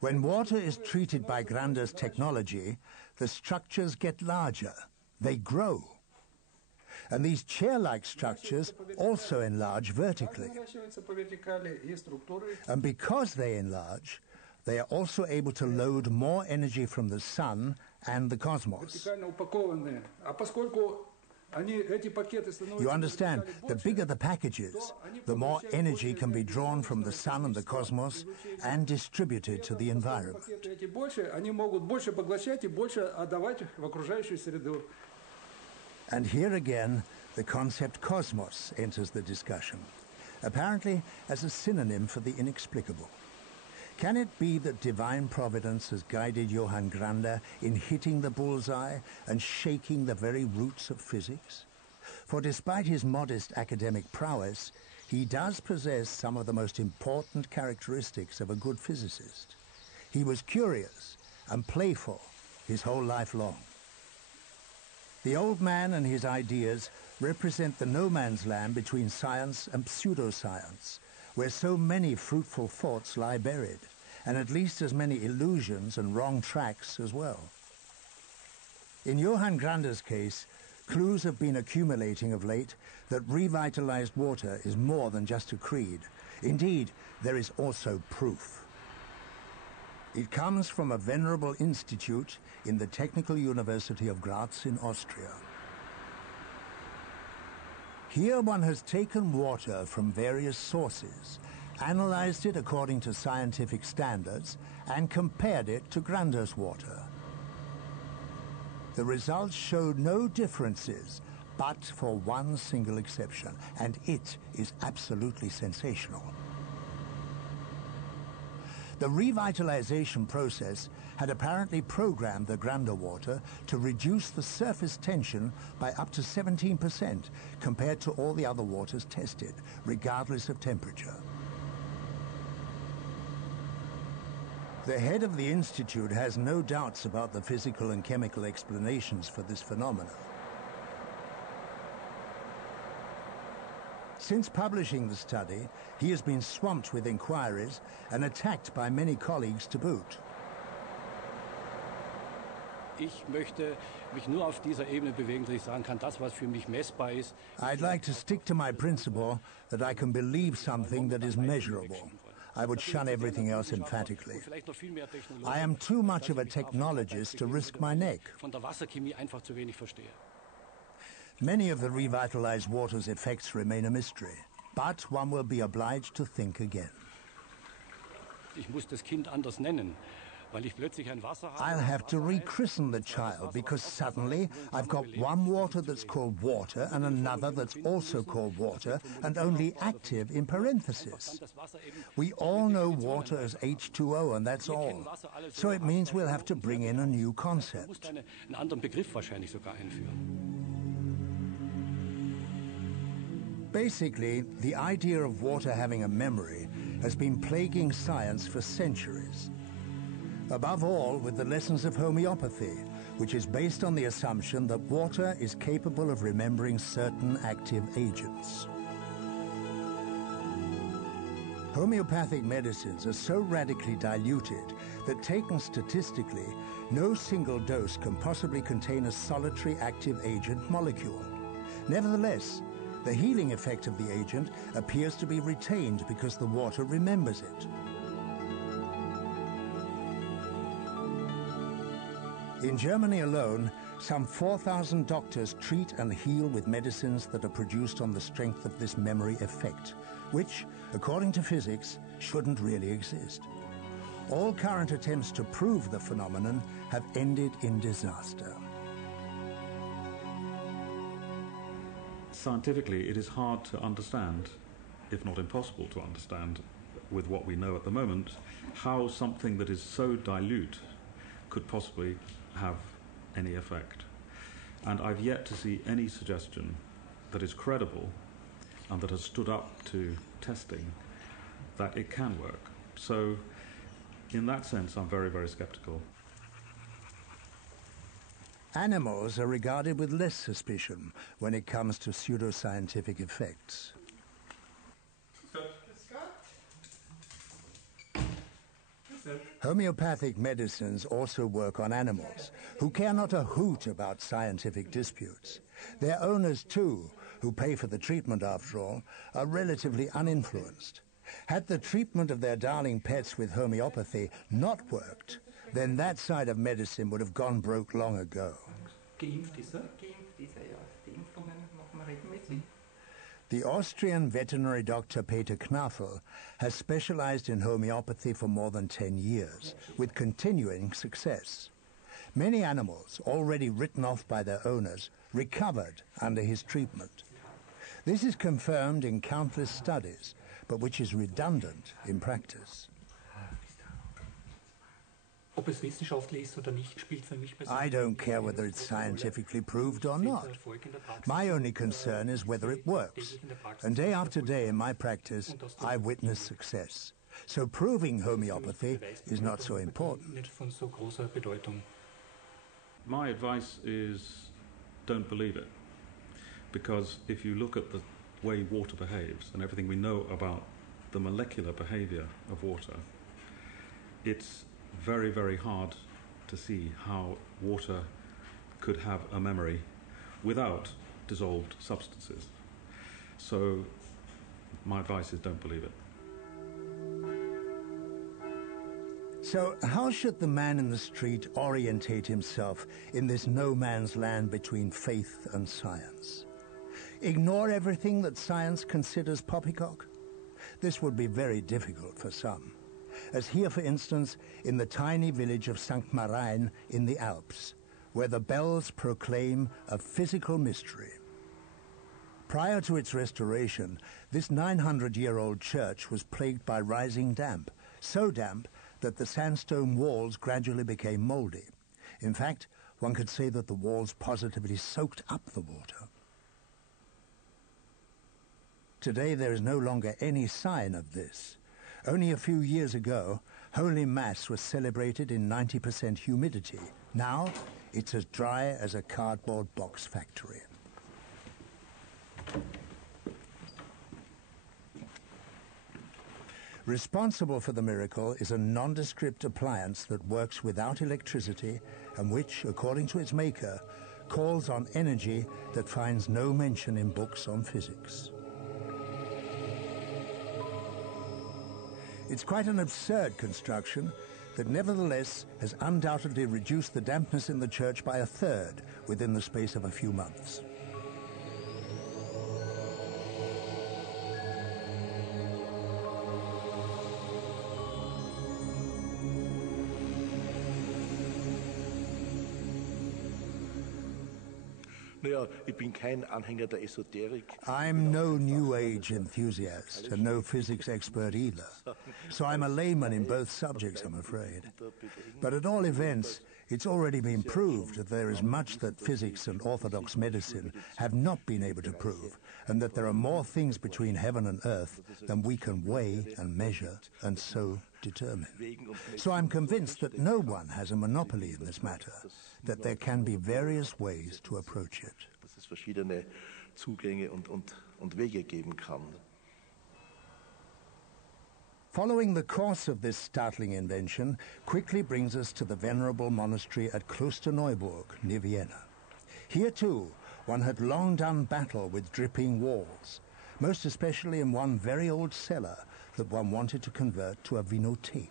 When water is treated by Grander's technology, the structures get larger. They grow. And these chair-like structures also enlarge vertically. And because they enlarge, they are also able to load more energy from the sun and the cosmos. You understand, the bigger the packages, the more energy can be drawn from the sun and the cosmos and distributed to the environment. And here again, the concept cosmos enters the discussion, apparently as a synonym for the inexplicable. Can it be that divine providence has guided Johann Grander in hitting the bullseye and shaking the very roots of physics? For despite his modest academic prowess, he does possess some of the most important characteristics of a good physicist. He was curious and playful his whole life long. The old man and his ideas represent the no man's land between science and pseudoscience, where so many fruitful thoughts lie buried, and at least as many illusions and wrong tracks as well. In Johann Grander's case, clues have been accumulating of late that revitalized water is more than just a creed. Indeed, there is also proof. It comes from a venerable institute in the Technical University of Graz in Austria. Here one has taken water from various sources, analyzed it according to scientific standards, and compared it to Grander's water. The results showed no differences, but for one single exception, and it is absolutely sensational. The revitalization process had apparently programmed the Grander water to reduce the surface tension by up to 17% compared to all the other waters tested, regardless of temperature. The head of the institute has no doubts about the physical and chemical explanations for this phenomenon. Since publishing the study, he has been swamped with inquiries and attacked by many colleagues to boot. I'd like to stick to my principle that I can believe something that is measurable. I would shun everything else emphatically. I am too much of a technologist to risk my neck. Many of the revitalized water's effects remain a mystery, but one will be obliged to think again. I'll have to rechristen the child because suddenly I've got one water that's called water and another that's also called water and only active in parentheses. We all know water as H2O and that's all. So it means we'll have to bring in a new concept. Basically, the idea of water having a memory has been plaguing science for centuries. Above all, with the lessons of homeopathy, which is based on the assumption that water is capable of remembering certain active agents. Homeopathic medicines are so radically diluted that, taken statistically, no single dose can possibly contain a solitary active agent molecule. Nevertheless, the healing effect of the agent appears to be retained because the water remembers it. In Germany alone, some 4,000 doctors treat and heal with medicines that are produced on the strength of this memory effect, which, according to physics, shouldn't really exist. All current attempts to prove the phenomenon have ended in disaster. Scientifically, it is hard to understand, if not impossible to understand, with what we know at the moment, how something that is so dilute could possibly have any effect. And I've yet to see any suggestion that is credible and that has stood up to testing that it can work. So, in that sense, I'm very, very skeptical. Animals are regarded with less suspicion when it comes to pseudoscientific effects. Homeopathic medicines also work on animals, who care not a hoot about scientific disputes. Their owners, too, who pay for the treatment after all, are relatively uninfluenced. Had the treatment of their darling pets with homeopathy not worked, then that side of medicine would have gone broke long ago. Geimpft ist er? Geimpft ist er, ja. Die Impfungen machen wir regelmäßig. The Austrian veterinary doctor Peter Knafel has specialized in homeopathy for more than 10 years, with continuing success. Many animals, already written off by their owners, recovered under his treatment. This is confirmed in countless studies, but which is redundant in practice. Ob es wissenschaftlich ist oder nicht, spielt für mich I don't care whether it's scientifically proved or not. My only concern is whether it works. And day after day in my practice, I witness success. So proving homeopathy is not so important. My advice is don't believe it. Because if you look at the way water behaves and everything we know about the molecular behavior of water, it's very, very hard to see how water could have a memory without dissolved substances. So my advice is don't believe it. So how should the man in the street orientate himself in this no man's land between faith and science? Ignore everything that science considers poppycock? This would be very difficult for some. As here, for instance, in the tiny village of St. Marijn in the Alps, where the bells proclaim a physical mystery. Prior to its restoration, this 900-year-old church was plagued by rising damp, so damp that the sandstone walls gradually became moldy. In fact, one could say that the walls positively soaked up the water. Today there is no longer any sign of this. Only a few years ago, Holy Mass was celebrated in 90% humidity. Now, it's as dry as a cardboard box factory. Responsible for the miracle is a nondescript appliance that works without electricity and which, according to its maker, calls on energy that finds no mention in books on physics. It's quite an absurd construction that nevertheless has undoubtedly reduced the dampness in the church by a third within the space of a few months. I'm no New Age enthusiast and no physics expert either, so I'm a layman in both subjects, I'm afraid. But at all events, it's already been proved that there is much that physics and orthodox medicine have not been able to prove, and that there are more things between heaven and earth than we can weigh and measure and so determine. So I'm convinced that no one has a monopoly in this matter, that there can be various ways to approach it. Dass es verschiedene Zugänge und Wege geben kann. Following the course of this startling invention quickly brings us to the venerable monastery at Klosterneuburg, near Vienna. Here too, one had long done battle with dripping walls, most especially in one very old cellar that one wanted to convert to a vinothek.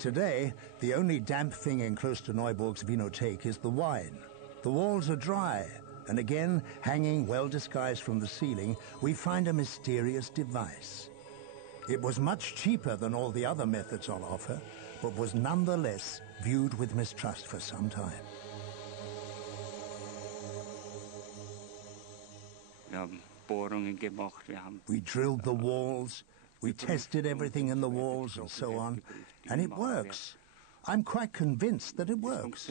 Today, the only damp thing in Klosterneuburg's vinothek is the wine. The walls are dry, and again, hanging well disguised from the ceiling, we find a mysterious device. It was much cheaper than all the other methods on offer, but was nonetheless viewed with mistrust for some time. We drilled the walls, we tested everything in the walls and so on, and it works. I'm quite convinced that it works.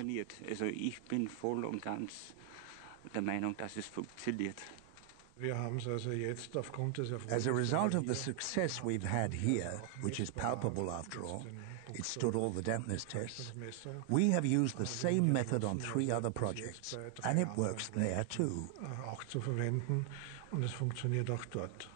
As a result of the success we've had here, which is palpable after all, it stood all the dampness tests, we have used the same method on 3 other projects, and it works there too. Und es funktioniert auch dort.